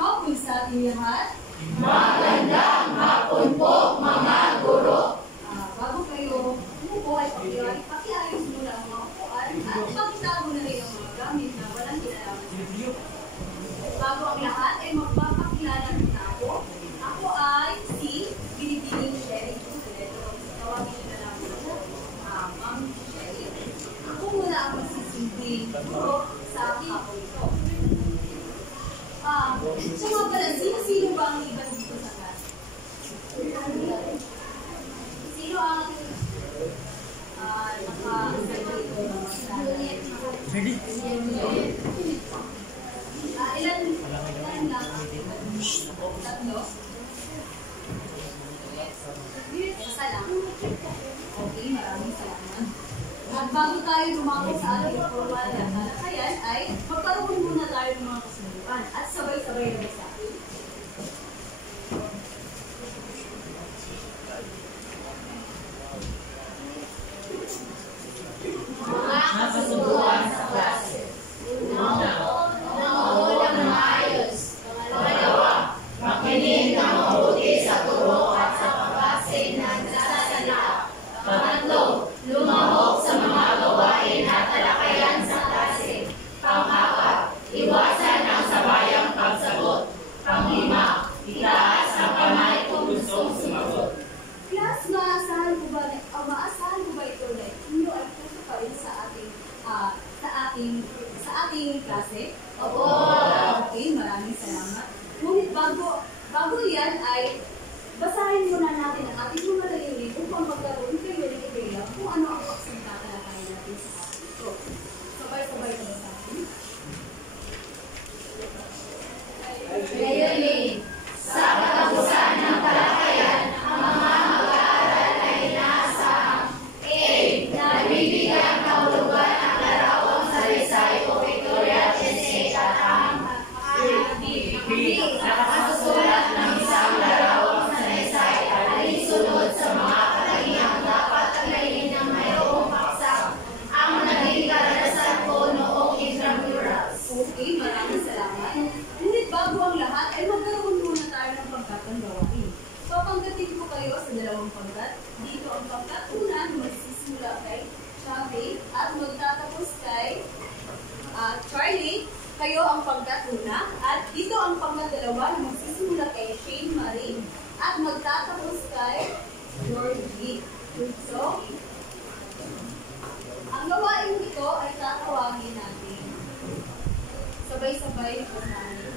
hapon sa ating lahat. Magandang hapon po, mga guro. Bago kayo umupo ay pakiayos muna ang mga upuan at pagtago na rin ang mga gamit na walang kinalaman sa video. Bago ang lahat ay magpapakilala na ako. Ako ay si Binibining Sherry. Tawagin nyo na lang ako, Ma'am Sherry. Ako muna ang magsisilbing guro sa aking ako ito. So nga pala, sino ba ang iba dito sa class? Sino ang naka-assign dito? Ready? Ilan lang? Tatlo? Isa lang? Okay, maraming salamat. At bago tayo lumako sa ating formal na talakayan ay magkaroon muna tayo ng mga kasunduan at sabay-sabay na sa akin. Mga kasunduan sa klase. Manood ng maayos. Pangalawa, makinig ng mabuti sa turo at sa pagbase ng nagsasalita. Pangatlo, lumahok sa mga gawain at talakayan sa klase. Pang-apat, iwasan ang sabayang pagsagot. Pang-lima, itaas ang kamay kung gustong sumagot. Class, maasahan ko ba ito na inyo ay puso pa rin sa ating klase? Opo! Okay, maraming salamat. Ngunit bago yan ay basahin muna natin ang ating mga layunin upang magkaroon kayo ng ideya kung ano ang paksang tatalakayan natin sa atin. So, sabay-sabay na sa atin. Layunin. Sa katapusan ng talakayan, ang mga mag-aaral ay inaasahang A. Nabibigyan kahulugan ang larawang salaysay o pictorial essay at ang B. Nakasusulat ng isang larawang salaysay at alisunod sa mga katangiang dapat taglayin ng mayroong paksa. Ang naging karanasan ko noong intramurals. Okay, maraming salamat. Ngunit bago ang lahat ay magkaroon muna tayo ng pangkat ng gawain. Papanggatin ko kayo sa dalawang pangkat. Dito ang pangkat una na magsisimula kay Shabby at magtatapos kay Charlie. Kayo ang pangkat una. At dito ang pangkat dalawa na magsisimula kay Shane Marie at magtatapos kay Georgie. So, ang gawain ito ay tatawagin natin. Sabay-sabay po namin.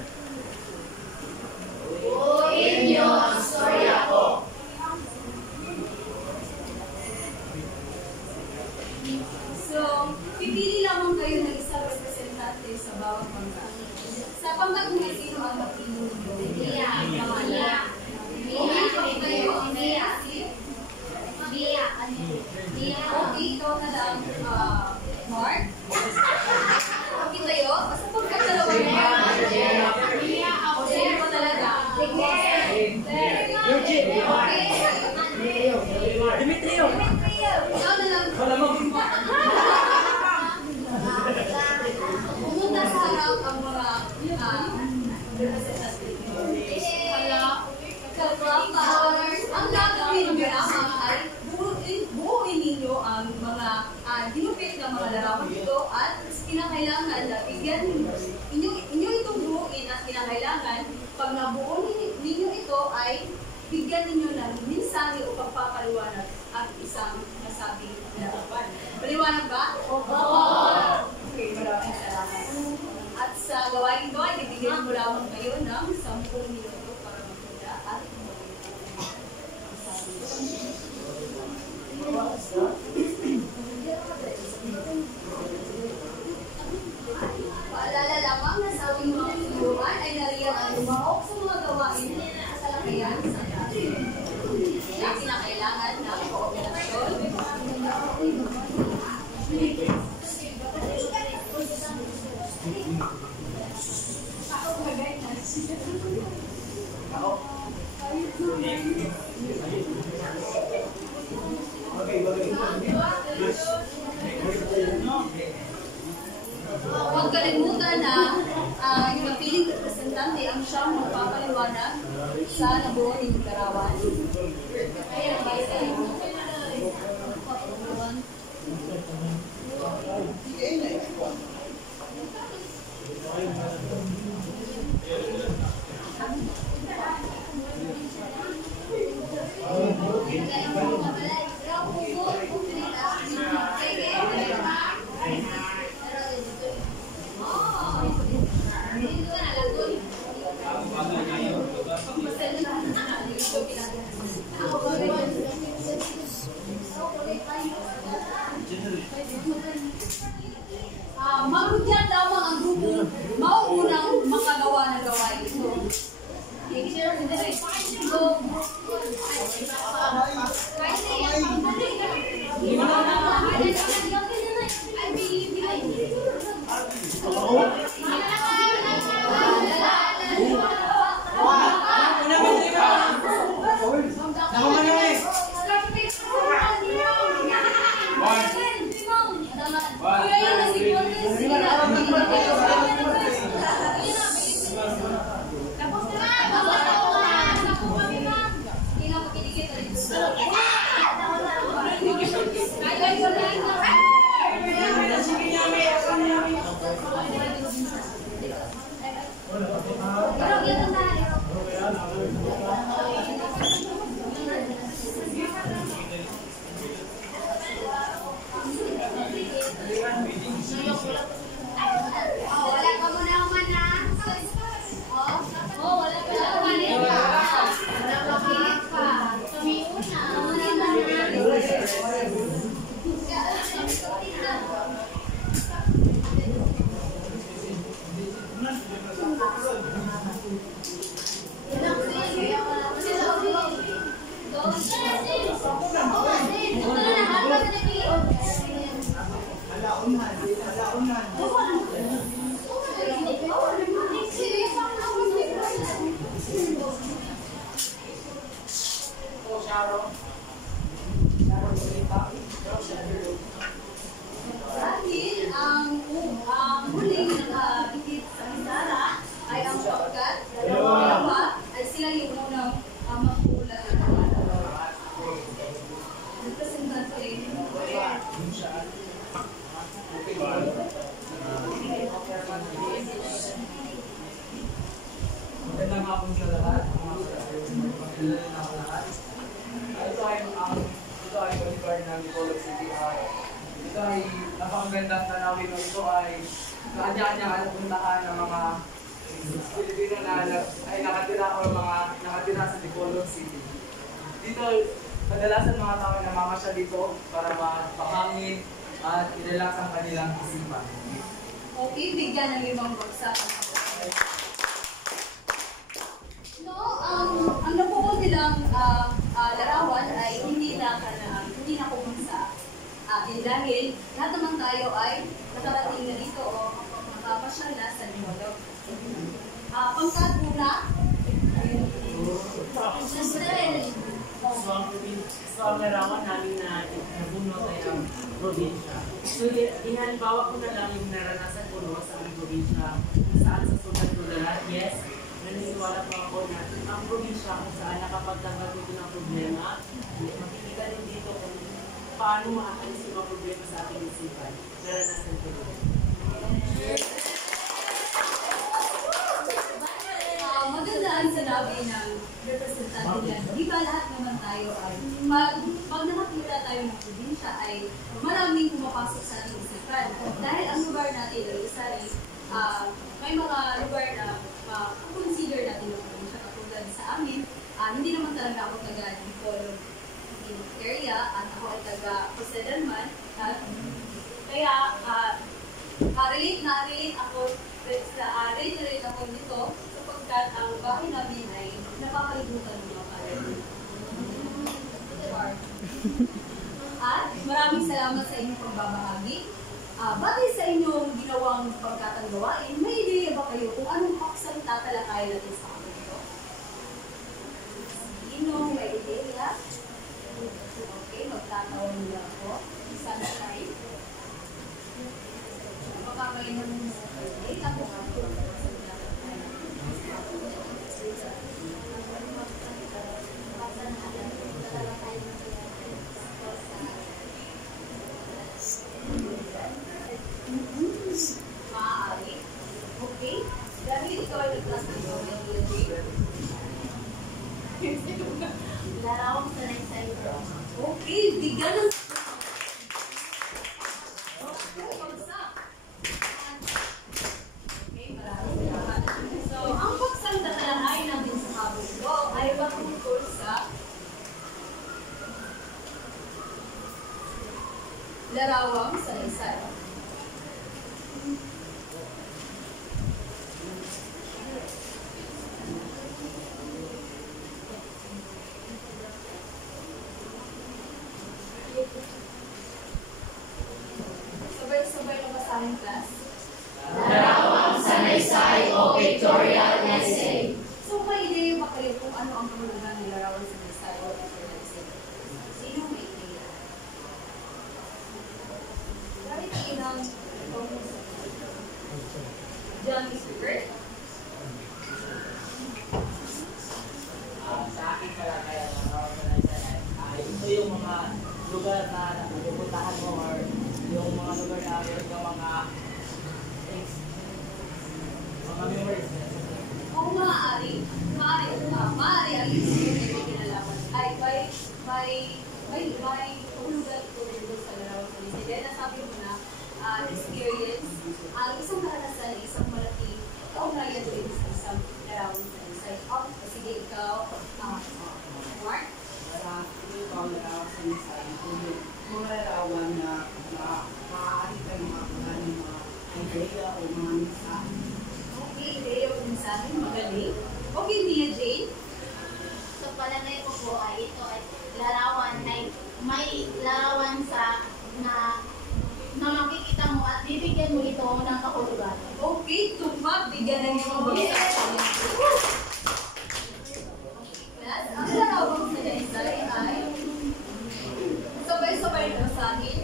Buuin niyo ang storya ko. So, pipili lamang kayo ng isang representante sa bawat pangkat. Sa pangkat mo, sino ang mapili ninyo? Mia. Pumili kayo. Mia. Okay, ikaw na lang, Mark. Okay tayo? Sa pangkat dalawa Mark. O, sino ba talaga? Dimitrio! Ikaw na lang. Pumunta sa harap ang mga representative. Ang gagawin nyo lamang ay buuin ninyo ang mga dinupit ng mga larawan ito at kinakailangan na bigyan inyo itong buuin at kinakailangan pag nabuo ninyo ito ay bigyan ninyo ng mensahe o pagpapaliwanag at isang nasabing larawan. Paliwanag ba? Opo! Okay, maraming salamat. At sa gawain ito ay bibigyan mo lamang kayo ng 10 minuto para magtunda at paalala lamang na sa ating mga tulungan ay nariyan ang lumahok sa mga gawain sa talakayan sa dati. Kaya kinakailangan ng kooperasyon. Huwag kalimutan na yung napiling representante ang siyang sa nabuo ni Larawan. Mabigyan lamang ang grupo mauunang makagawa ng gawain ito. Dahil ang huling nakabigit sa Mindara ay ang pagkat dalawa ay sila yung unang magpula ng mga representante. Magandang hapon sa lahat, mga kapatid na lahat. Ito ay bodyguard ng Bacolod City. Ito ay napakagandang tanawin na ito ay kanya-kanya puntahan ng mga Pilipino na ay nakatira o mga nakatira sa Bacolod City. Dito, kadalasan mga tao na mamasyal dito para mapahangin at i-relax ang kanilang isipan. Okay, bigyan ng limang bagsak. No, ang nabuo nilang larawan ay hindi na pumunta sa atin dahil lahat naman tayo ay nakarating na dito o nakapasyal na sa Bacolod. Pangkat muna. So, ang larawan namin na nabunot ay ang probinsya. So, ihalimbawa ko na lang yung naranasan ko sa aming probinsya saan sa sulat ko lahat. Yes, naniniwala po ako na ang probinsya kung saan nakapagtanggap dito ng problema, makikita din dito kung paano makakalis yung mga problema sa ating isipan. Naranasan ko rin. Maganda ang sinabi ng representante niyan. Di ba lahat naman tayo ay, pag nakakita tayo ng probinsya ay maraming pumapasok sa ating isipan. Dahil ang lugar natin, Lusari, may mga lugar na consider natin ng probinsya. Katulad sa amin, hindi naman talaga ako taga Bacolod area at ako ay taga Pusedelman. Kaya, relate ako dito sapagkat ang bahay namin ay napakalibutan ng mga kalan. At maraming salamat sa inyong pagbabahagi. Batay sa inyong ginawang pagkatang gawain, may ideya ba kayo kung anong paksang tatalakay natin sa amin ito? Sino may ideya? Okay, magtatawag nila ako. Sana tayo. Makakain na muna sa kayo. Ako Larawang Salaysay. Okay, bigyan ng... Okay, pagsak. Okay, maraming salamat. So, ang pagsang tatalakay natin sa hapon ko ay patungkol sa larawang salaysay. Sabay-sabay na basahin, class. Larawang Salaysay o pictorial essay. So, may ideya ba kayo kung ano ang kahulugan ng larawang salaysay o pictorial essay? Sino may ideya? Kahit inang John Stewart? Sa akin pala kaya ito yung mga lugar na napupuntahan mo or yung mga lugar na meron ka mga things, mga memories. Oo, maaari. Maaari ang isipin na yung kinalaman. Ay, may kahulugan ko rin sa larawang salaysay. Dahil nasabi mo na, experience, ang isang karanasan ay isang malaking kaugnayan din sa isang larawang salaysay. Sige, ikaw, Mark? Para ito ang larawang salaysay, mga larawan na maaari kayong makakuha ng mga idea o mga mensahe. Okay, ideya o mensahe, magaling. Okay, Nia Jane? So palagay ko po ay ito ay larawan na may larawan sa na makikita mo at bibigyan mo ito ng kahulugan. Okay, tumag, bigyan ng iyong bagsak. Class, ang larawang salaysay ay sabay-sabay na basahin.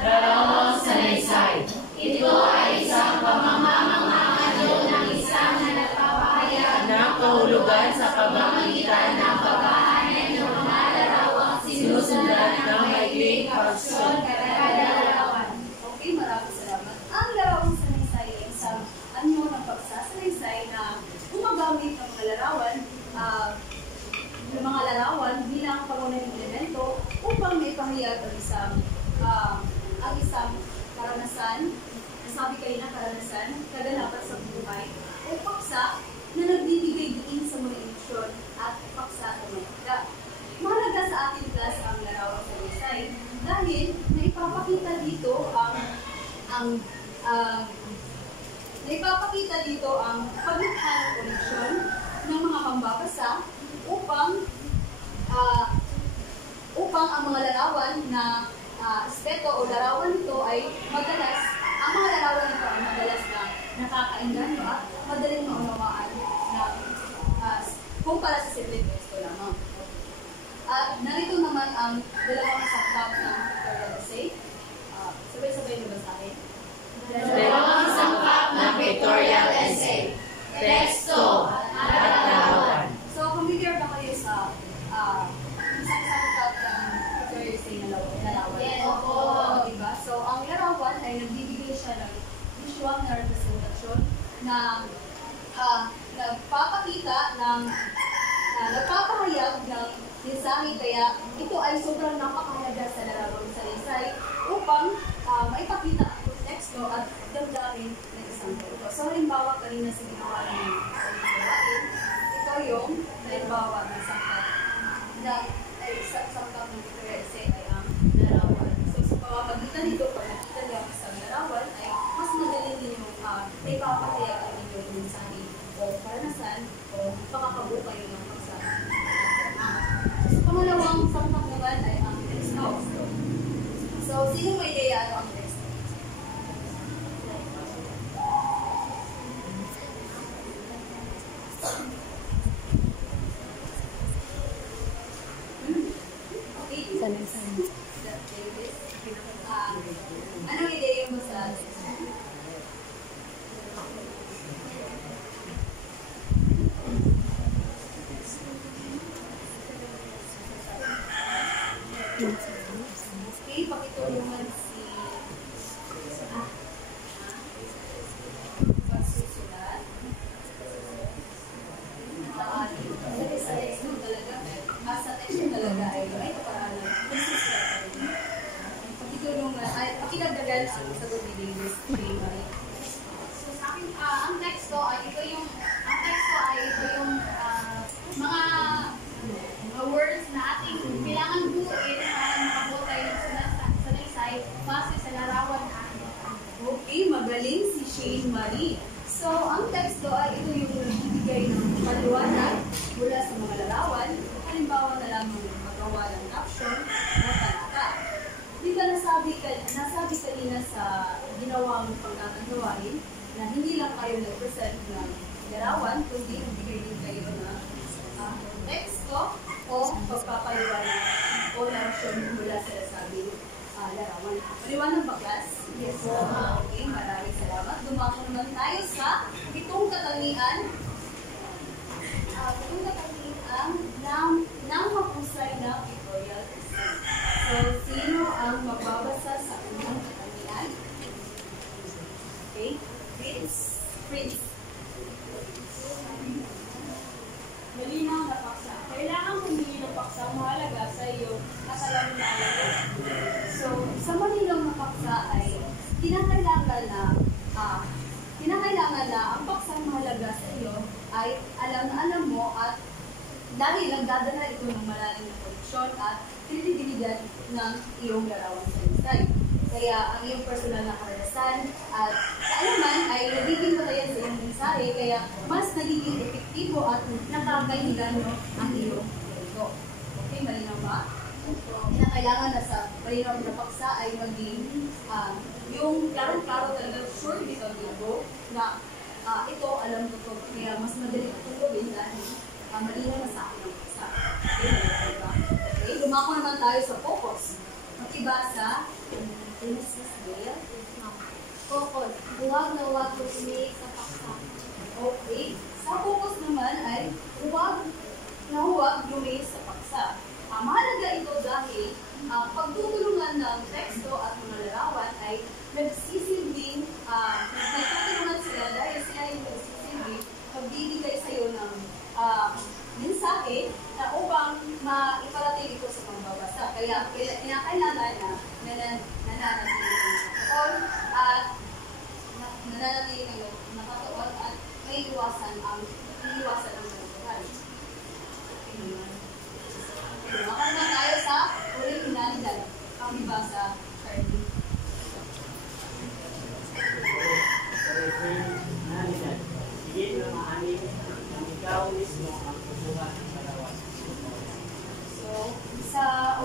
Larawang Salaysay. Ito ay isang pamamamangkadyo ng isang na nagpapahayag ng kahulugan sa pamamagitan ng paghahanap ng mga larawang sinusundan ng maikling kapsyon kada larawan. Okay, maraming salamat. Ang larawang salaysay ay isang anyo ng pagsasalaysay na gumagamit ng mga larawan bilang pangunahing elemento upang may pahayag ang isang karanasan, nasabi kayo na karanasan, kaganapan sa buhay, o paksa na nagbibigay diin sa mga emosyon at paksa ng mga isda. Mahalaga sa ating class ang larawang salaysay dahil naipapakita dito ang paglikha ng koneksyon ng mga pambabasa upang ang mga larawan na aspeto o larawan nito ay madalas na nakakaengganyo at madaling maunawaan na kumpara sa simpleng testo lamang. At narito naman ang dalawang sakap ng pictorial essay. Sabay-sabay na basahin. Dalawang sangkap ng pictorial essay. Teksto at larawan. So, familiar ba kayo sa isang sakap ng pictorial essay na larawan? Yes, opo. Diba? So, ang larawan ay nagbibigay siya ng visual na representasyon na nagpapahayag ng mensahe, kaya ito ay sobrang napakahalaga sa larawang salaysay upang maipakita ang konteksto at damdamin ng isang tao. So, halimbawa, kanina sa ginawa ng gawain, ito yung halimbawa ng sangkap ng pictorial essay ay ang larawan. So, sa pamamagitan nito, pag nakita niyo ang isang larawan, ay mas madali ninyo maipapahayag ang inyong mensahe o karanasan o makakabuo kayo ng pagsabi. So, pangalawang sangkap naman ay ang teksto. So, sino may ideya ano ang teksto? Okay. Anong ideya mo sa teksto? Okay, pakitulungan si pagsusulat. kundi nagbigay din kayo ng teksto o pagpapaliwanag o narasyon mula sa nasabing larawan. Paliwanag ba, class? Yes po. Okay, maraming salamat. Dumako naman tayo sa pitong katangian. Pitong katangian ng mahusay na pictorial design. So, sino ang magbabasa sa unang katangian? Okay, Prince. Malinaw na paksa. Kailangan humingi ng paksa mahalaga sa iyo at alam na alam mo. So, sa malinaw na paksa ay kinakailangan na ang paksang mahalaga sa iyo ay alam na alam mo at dahil nagdadala ito ng malalim na produksyon at kredibilidad ng iyong larawan sa design. Kaya ang iyong personal na karanasan at kaalaman ay nagiging patayan sa iyong mensahe, kaya mas nagiging epektibo at nakakahilano ang iyong kwento. Okay, malinaw ba? Kinakailangan na sa malinaw na paksa ay maging yung klaro-klaro talaga, sure dito na ito alam ko to, kaya mas madali itong gawin dahil malinaw na sa akin ang paksa. Okay, lumako naman tayo sa focus. Makibasa, Genesis Gale. Focus. Huwag na huwag tumingin sa paksa. Okay. Sa focus naman ay huwag na huwag lumis sa paksa. Mahalaga ito dahil pagtutulungan ng teksto at mga larawan ay nagtutulungan sila dahil sila yung nagsisilbing magbibigay sa iyo ng mensahe na upang maiparating ito sa magbabasa. Kaya kinakailangan na nananatili kayo nakatuon at may iwasan ang kaguluhan. Maka naman tayo sa originalidad. Ang ibasa, Charlie. Originalidad. Higit na maanin ang ikaw mismo ang kukuha ng larawan. So, sa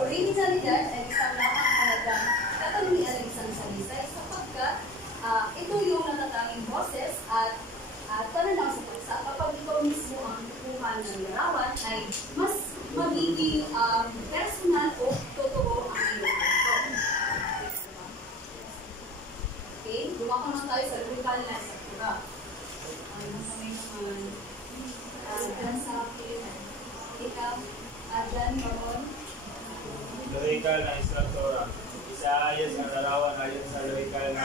originalidad ay isang napakahalagang katangian ng isang salisay sapagkat ito yung natatanging boses at pananaw sa paksa. Kapag ikaw mismo ang kukuha ng larawan ay mas magiging personal o totoo ang iyong kwento. Okay, lumako naman tayo sa local na sakura. Nasamay naman sa akin. Ikaw, Adan, Maron. Lohikal na instruktora. Isaayos ang larawan ayon sa lohikal na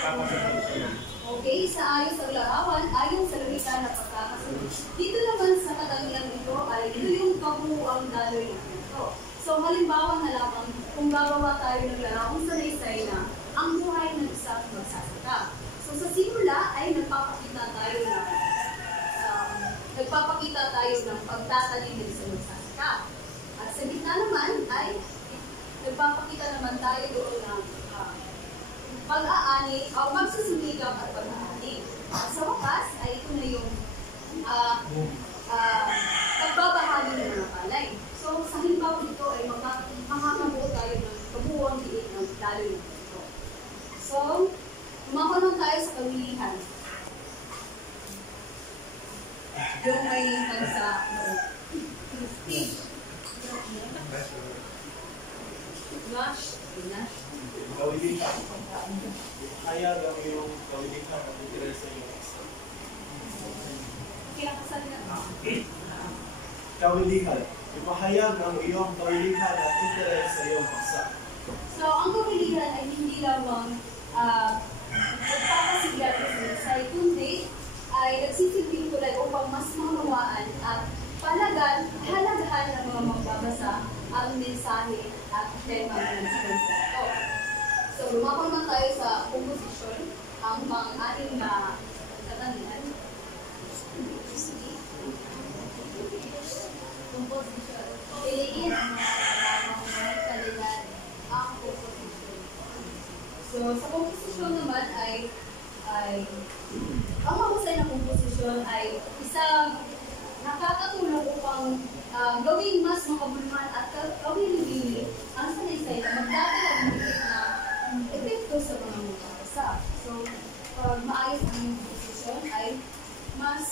pagkakasunod. Okay, isaayos ang larawan ayon sa lohikal na pagkakasunod. Dito naman sa katangian ito ay ito yung kabuuang daloy ng kwento. So halimbawa na lamang kung gagawa tayo ng larawang sanaysay na ang buhay ng isang magsasaka. So sa simula ay nagpapakita tayo ng pagtatanim ng isang magsasaka. At sa gitna naman ay nagpapakita naman tayo doon ng pag-aani o magsusumikap at pag-aani. Sa wakas ay ito na yung pagbabahagi ng mga palay. So sa halimbawa dito ay makakabuo tayo ng kabuuang diin ng daloy ng ito. So, tumakulong tayo sa kawilihan. Yung may bansa noon. Nash. Kawilihan. Hayag ang iyong kawilihan at interes sa iyong isa. Kinakasal na. Kawilihan. Ipahayag ang iyong kawilihan at interes sa iyong paksa. So, ang kawilihan ay hindi lamang nagpapasigla sa kundi ay nagsisilbing tulad upang mas mamawaan at halagahan ng mga magbabasa ang mensahe at tema ng ito. So, lumako naman tayo sa komposisyon, ang pang-anim na katangian. Komposisyon. Piliin ang mga lamang may kalidad ang komposisyon. So, sa komposisyon naman ay ang mahusay na komposisyon ay isang nakakatulong upang gawing mas makabuluhan at gawing hindi ang sanaysay na magdadala ng higit na epekto sa mga magbabasa. So, pag maayos ang komposisyon ay ano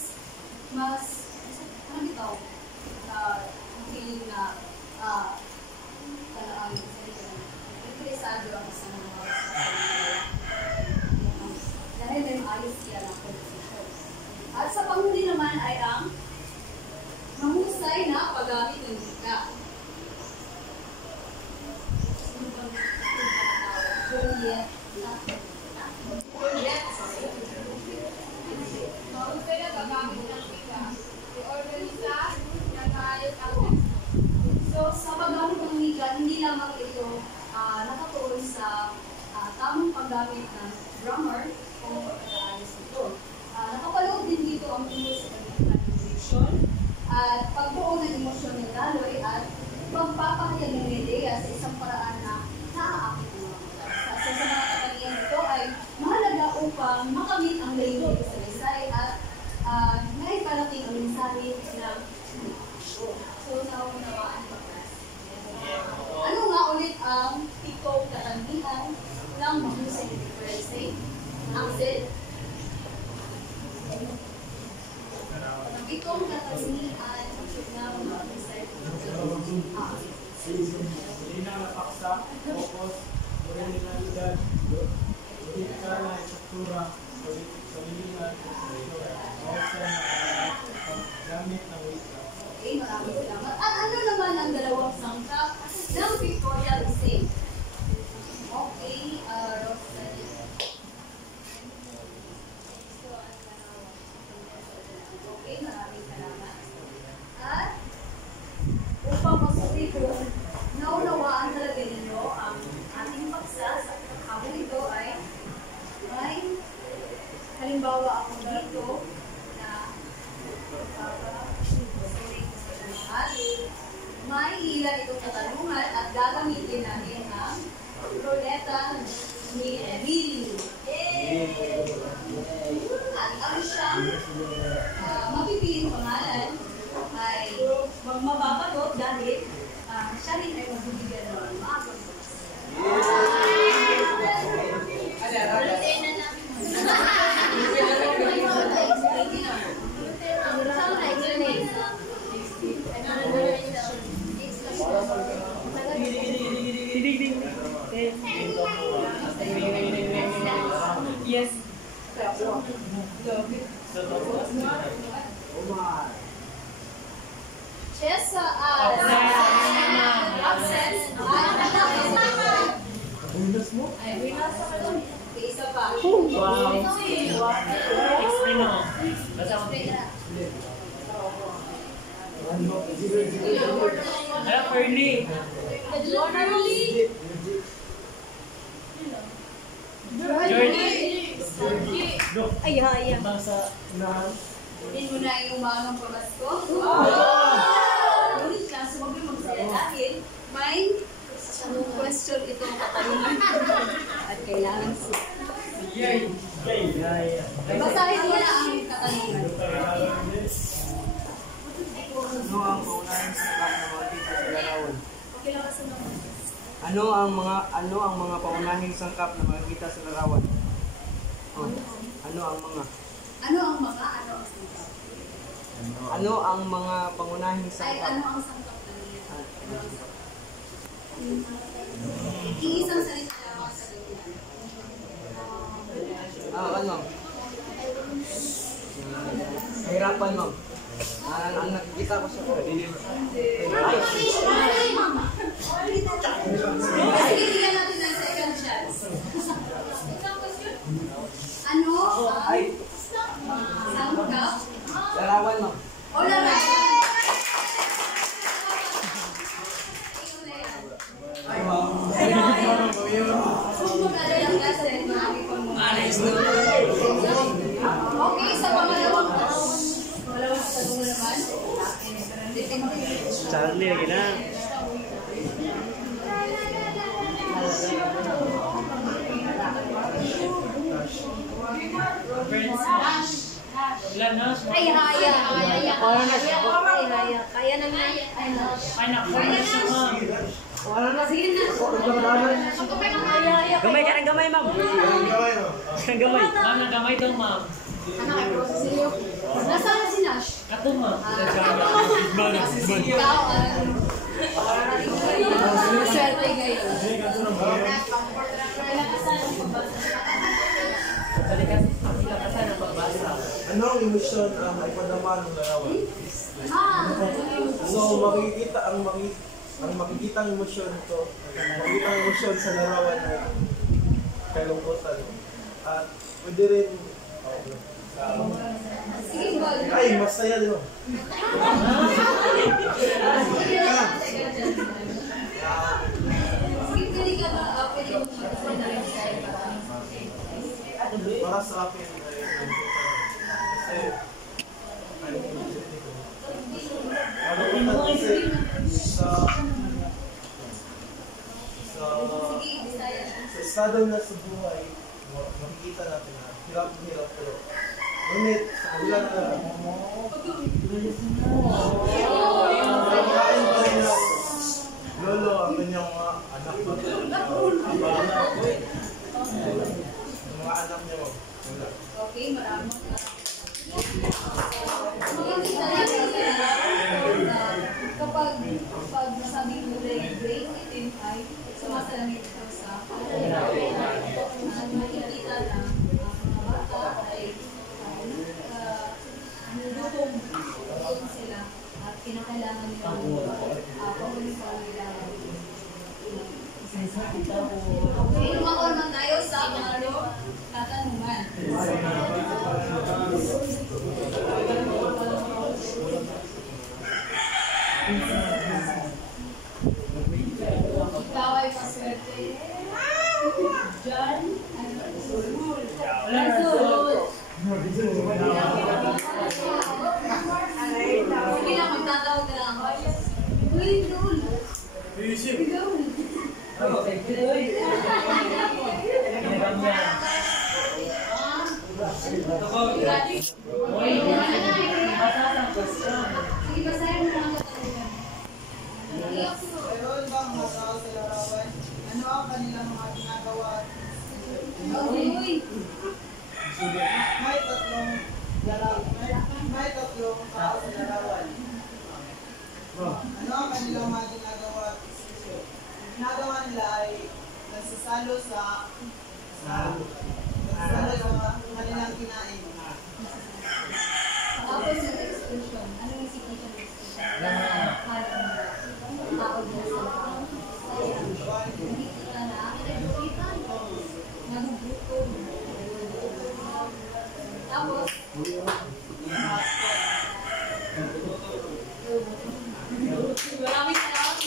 bitaw, feeling na, interesado ako sa mga dahil may ayos siya ng conversation. At sa panghuli naman ay ang mahusay na paggamit ng wika. Juliet. Mahusay na paggamit ng wika. I-organisa, nag-aayos ako. So, sa paggamit ng wika, hindi lamang ito nakatuon sa tamang paggamit ng grammar o pag-aayos nito. Nakapaloob din dito ang tungkol sa communication at pagbuo ng emosyon ng daloy at pagpapahayag ng ideya sa isang paraan na naaakit ng mga mata. Sa mga katangian ito ay mahalaga upang makamit ang layunin sa lisay at maiparating ang mensahe ng emosyon. So, naunawaan ba? Ano nga ulit ang pitong katangian ng mahusay na literacy? Axel? Ang pitong katangian ng mahusay na literacy. Lina na paksa, focus, originalidad, kritikal na struktura, salilingan, mahusay na paggamit ng wika. Okay, maraming salamat. At ano naman ang dalawang sangkap ng pictorial essay? Okay, Rosalie. Okay, maraming salamat. At upang magsuri ko, naunawaan talaga ninyo ang ating paksa sa ako ito ay may halimbawa ako dito na may ilan itong katanungan at gagamitin natin ang ruleta ni Willie. At ang siyang mapipiling pangalan ay mababagot dahil siya rin ay magbibigyan ng maagang. Yes. Chessa, absence. Ay, winasa ka doon. Isa pa. Wow. Explain mo. Hello, Pearly. Ay, haya. Sa unahan. Hindi mo na yung umagang pamasko. Ngunit lang, sumabay magsaya dahil may question itong katanungan. At kailangan basahin mo na ang katanungan. Ano ang mga pangunahing sangkap na makikita sa larawan? Ano ang mga sangkap? Ano ang mga pangunahing Ay, sangkap? ano ang sangkap na niya? Iisang salita lang ang sagot. Ano? Hirapan mo. Ang nakikita ko sa Sige, tingnan natin ang second chance. Ano ang sangkap? larawan mo. O larawan? Kung mag-adalang klase, makikipon mo. Okay, sa pangalawang tanong naman. Charlie, lagi na. Ilan na? Ay, haya. Parang Ay, haya. Kaya naman. Ay, naku. Wala na. Sige na. Gamay ka ng gamay, ma'am. Ng gamay. Ma'am, nagamay daw, ma'am. Anak, ay prosesilyo. Nasaan na si Nash? Kato, ma'am. Ikaw, swerte ngayon. Kalikasan ang pagbasa. Anong emosyon ang ipadama ng larawan? So makikita ang makikitang emosyon ito, makikitang emosyon sa larawan ay kalungkutan. At pwede rin Sige, Bol. ay masaya din. Sige, pwede ka ba? Pwede mo siya na rin sa iba. Para sa akin ay kasi Sige, Bisaya. sa estado na sa buhay, makikita natin na hirap pero ngunit sa kabila na kain pa rin ng lolo ang kanyang mga anak mga anak niya mo. Okay, maraming kapag nasabing mo grade 18 ay sumasalamit ka sa makikita na mga bata ay gutom sila at kinakailangan nila pagulong sa nila. Okay, lumakon man tayo sa mga katanungan. Ikaw ay maswerte. John? Sige lang, magtatawag na lang ako. Uy, Dul. Dul. Sige, basahin mo lang ang katanungan. Mayroon bang mga tao sa larawan? Ano ang kanilang mga ginagawa? Uy. May tatlong tao sa larawan. Ano ang kanilang mga ginagawa? Ginagawa nila ay nagsasalo sa kanilang kinain. Tapos yung expression. Anong execution expression? Tawag na sa nakikita na nagugutom. Tapos maraming salamat.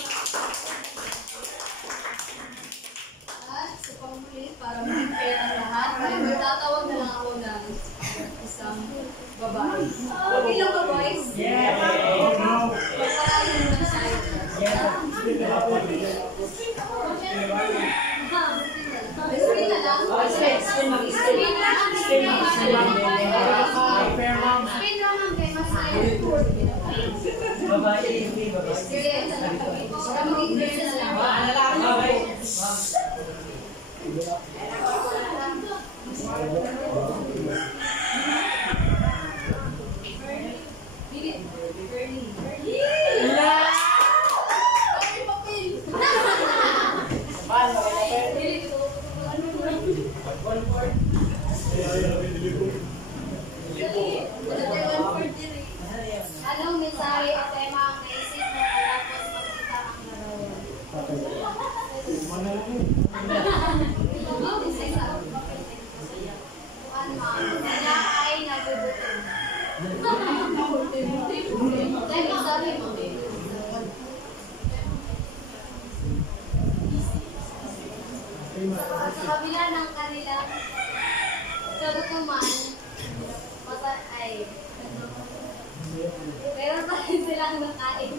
At sa pamuli, para maging fair ang lahat, ay magtatawag na lang ako ng isang babae. Ilang babae? Pagpalain mo na sa ito. Spin na lang? Spin lang? Spin lang ang kay Masaya. Babae, hindi babae. Sige, para maging fair na lang. Babae. Anong mensahe o tema ang naisip mo matapos makita ang larawan? Kuan ma'am, sila ay nagugutom. Dahil sabi mo, sa kabila ng kanilang kagutuman, ay meron pa rin silang nakain.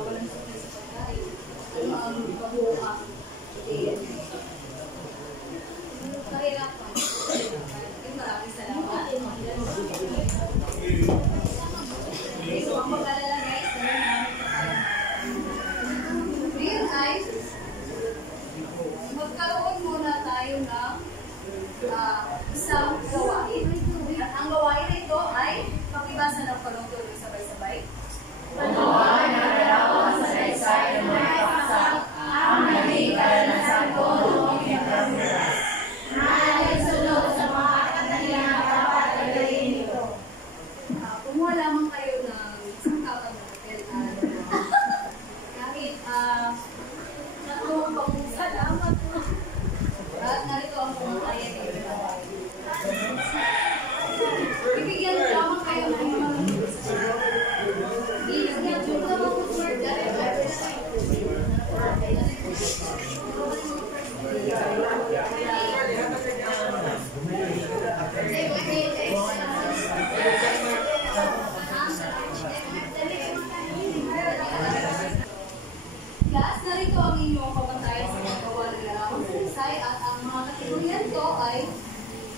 Walang sakit sa pagkain. Ano ang kabuuan? Huwag mag-alala guys, dahil namin pa tayo. Ngayon ay, magkaroon muna tayo ng isang gawain. At ang gawain na ito ay pakibasa ng palong-tuloy sabay-sabay. Gumawa ng larawan sa saysay ng mga paksa, ang naging karanasan ko noong pinagkamulas. Naalinsunod sa mga katangian na dapat gagawin nito. Kumuha lamang kayo ng isang kapag na papel kahit tatlong salamat po. At narito ang pumatayan ng bibigyan lamang kayo ng mga Class, narito ang inyong pamatayan sa paggawa ng larawang saysay at ang mga kategorya nito ay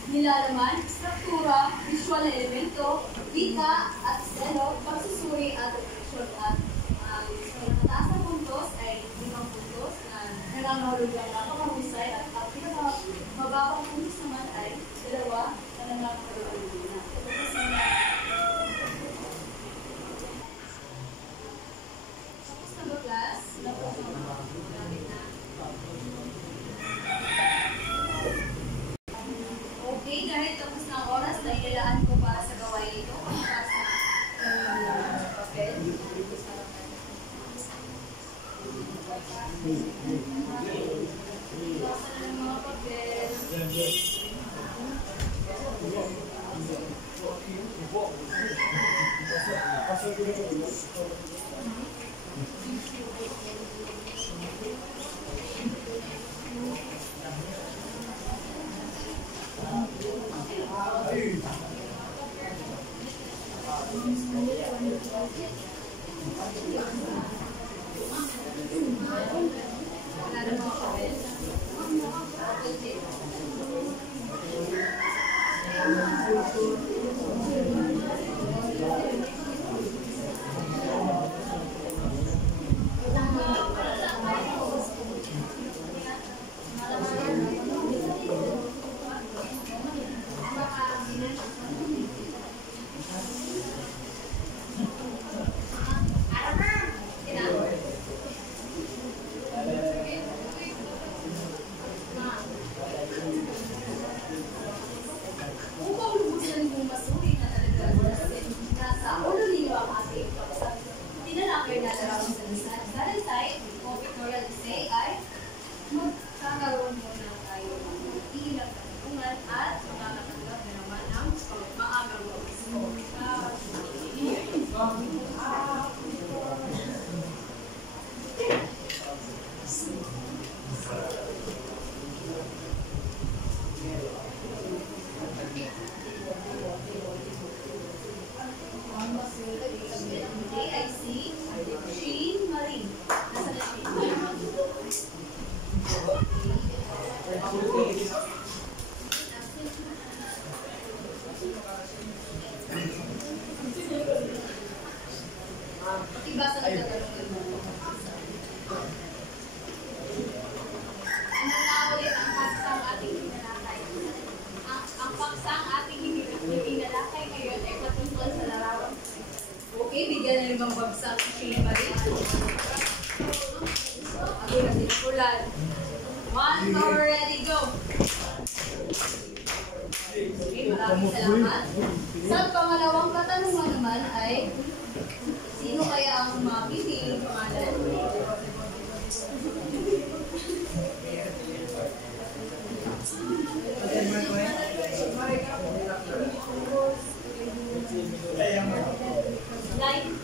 nilalaman, struktura, visual na elemento, wika at estilo, pagsusuri at operasyon at mataas na puntos ay 5 puntos na nangangahulugang napakahusay at ang pinakamababang puntos naman ay 2 na nangangahulugang na. Tapos na ba class? Tapos na ba? Okay, dahil tapos na ang oras na ilalaan ko para sa gawain ito, para sa papel. Basa na ng mga papel. Upang lubusan mong masuri na nasa ulo ninyo ang ating pagsat. Tinalakay na larawang salaysay o pictorial essay ay magkakaroon muna tayo ng ilang katanungan at makakatanggap na naman ng maagang I see Shane Marie. Nasaan na Ibasa na tatanungan mo. Ano na ulit ang paksang ating hinalakay? Ang paksang ating hinalakay ngayon ay patungkol sa larawan. Okay, bigyan na ibang bagsak si Shane Marie. Okay, nasipulan. 1 hour, ready, go! Okay, maraming salamat. Sa pangalawang katanungan naman ay, sino kaya ang mapipiling pangalan? Laika.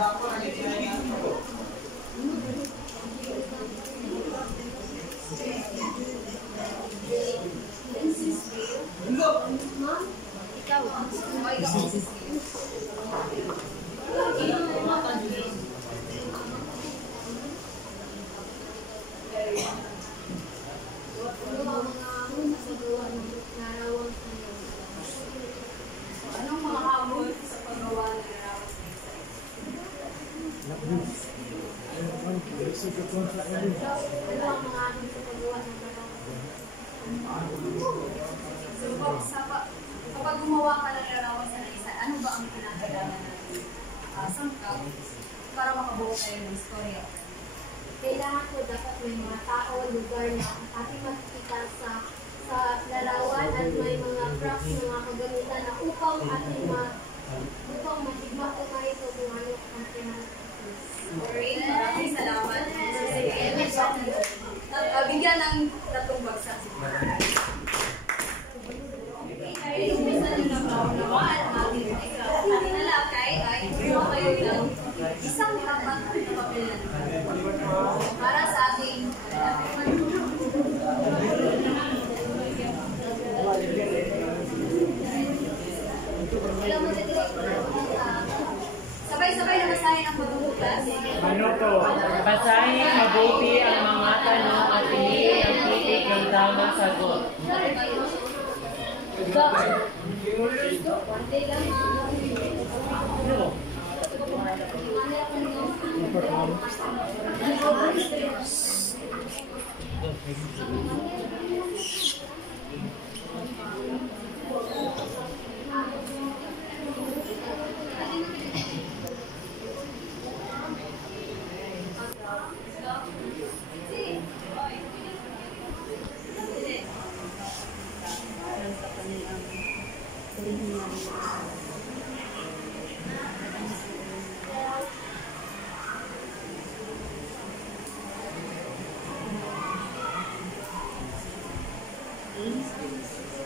Ako ang ipinahingan ko. Ikaw. O, ikaw. Anong mga hamon sa paggawa ng larawan sa isa? So, kapag gumawa ka ng larawan sa isa, ano ba ang kinakailangan ng sangkap para makabuo tayo ng istorya? Kailangan ko dapat may mga tao, lugar na ating makikita sa larawan at may mga props, mga kagamitan na upang matigma ko tayo sa kung ano ang pinag-practice. Alright, maraming salamat. Bigyan ng 3 bagsak. Okay, umpisa din ang larawan ang ating tinalakay ay gumawa kayo ng isang tapat na papel para sa ating sabay-sabay na basahin ang pagbubukas. Ano to? Basahin mabuti ang mga tanong at piliin ang titik ng tamang sagot.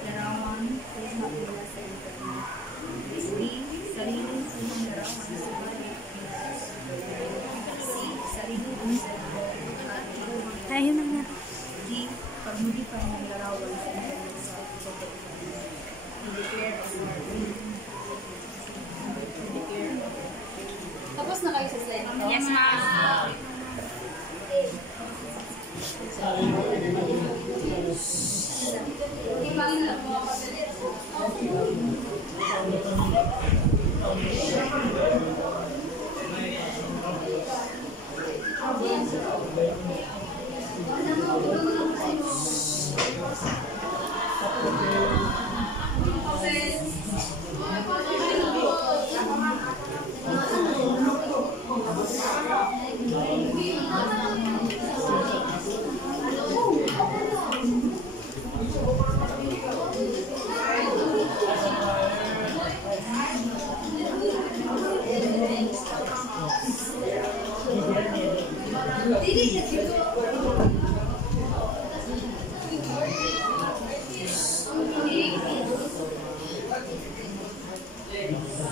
Larawan, please mapila sa internet. Sarili sa mga larawan sa balik. Sarili sa Ayun na nga. D. Pag-modify ng larawan sa internet sa photo. Indicate as tapos na kayo sa slide. Yes, ma'am. Hindi pa rin lang mga pagalit.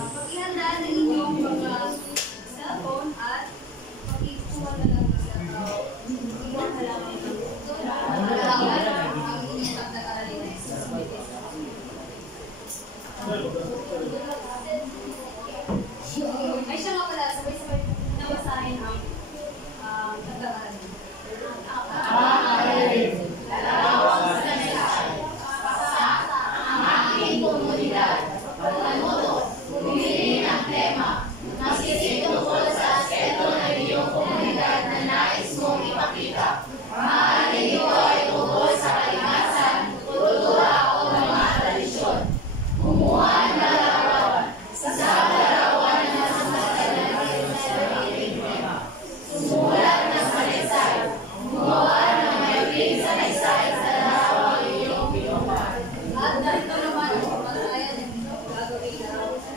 Pag-ihandaan ng inyong mga cellphone at pag-ikuha na lang sa inyong halaman ang inyong pagdag-aralin. Ay siya nga pala, sabay-sabay nabasahin ang pagdag-aralin. At ganito naman ang pagkaya ng inyong gagawin larawan sa